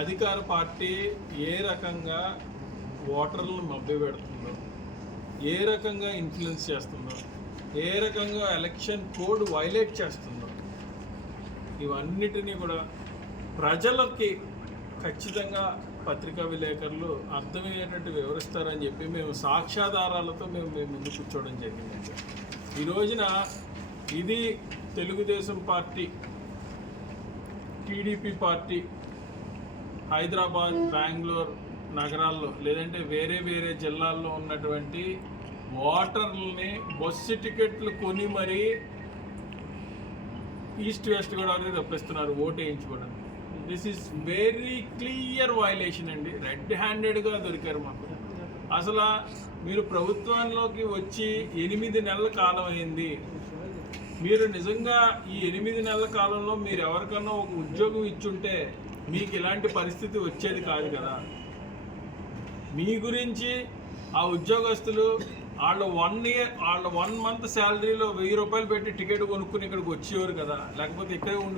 అధికార పార్టీ ఏ రకంగా ఓటర్లను మభ్యపెడుతుందో, ఏ రకంగా ఇన్ఫ్లుయెన్స్ చేస్తుందో, ఏ రకంగా ఎలక్షన్ కోడ్ వైలేట్ చేస్తుందో, ఇవన్నిటినీ కూడా ప్రజలకి ఖచ్చితంగా పత్రికా విలేకరులు అర్థమయ్యేటట్టు వివరిస్తారని చెప్పి మేము సాక్ష్యాధారాలతో మేము ముందు కూర్చోవడం జరిగింది. ఈ రోజున ఇది Telugu Desam party, TDP party Hyderabad, Bengaluru నగరాల్లో లేదంటే వేరే వేరే జిల్లాల్లో ఉన్నటువంటి ఓటర్లని బస్సు టికెట్లు కొని మరీ ఈస్ట్ వెస్ట్ గోదావరి రప్పిస్తున్నారు ఓటు వేయించుకోవడానికి. This is very clear violation అండి. రెడ్ హ్యాండెడ్గా దొరికారు మాకు. అసలు మీరు ప్రభుత్వంలోకి వచ్చి 8 నెలల కాలం అయింది. మీరు నిజంగా ఈ 8 నెలల కాలంలో మీరు ఎవరికన్నా ఒక ఉద్యోగం ఇచ్చుంటే మీకు ఇలాంటి పరిస్థితి వచ్చేది కాదు కదా. మీ గురించి ఆ ఉద్యోగస్తులు వాళ్ళ 1 మంత్ శాలరీలో 1000 రూపాయలు పెట్టి టికెట్ కొనుక్కుని ఇక్కడికి వచ్చేవారు కదా, లేకపోతే ఇక్కడే ఉండి